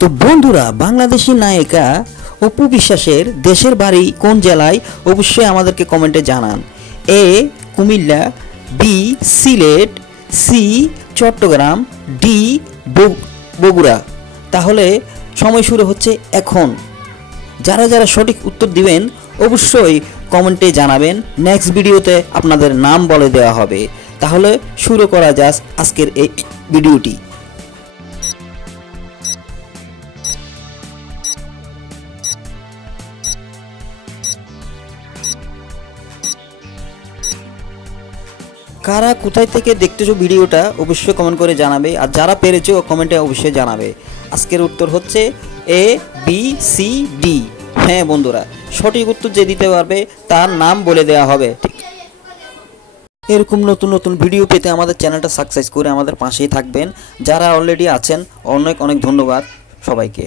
তো বন্ধুরা, বাংলাদেশি নায়িকা অপু বিশ্বাসের দেশের বাড়ি কোন জেলায় অবশ্যই আমাদেরকে কমেন্টে জানান। A Comilla, B Sylhet, C Chattogram, D Bogura. তাহলে সময় শুরু হচ্ছে এখন। যারা যারা সঠিক উত্তর দিবেন অবশ্যই কমেন্টে জানাবেন, নেক্সট ভিডিওতে আপনাদের নাম বলে দেওয়া হবে। তাহলে শুরু করা যাক আজকের এই ভিডিওটি। কারা কোথায় থেকে দেখতেছো ভিডিওটা অবশ্যই কমেন্ট করে জানাবে, আর যারা পেরেছো কমেন্টে অবশ্যই জানাবে। আজকের উত্তর হচ্ছে এ বি সি ডি। হ্যাঁ বন্ধুরা, সঠিক উত্তর যে দিতে পারবে তার নাম বলে দেওয়া হবে। ঠিক এরকম নতুন নতুন ভিডিও পেতে আমাদের চ্যানেলটা সাবস্ক্রাইব করে আমাদের পাশেই থাকবেন। যারা অলরেডি আছেন অনেক অনেক ধন্যবাদ সবাইকে।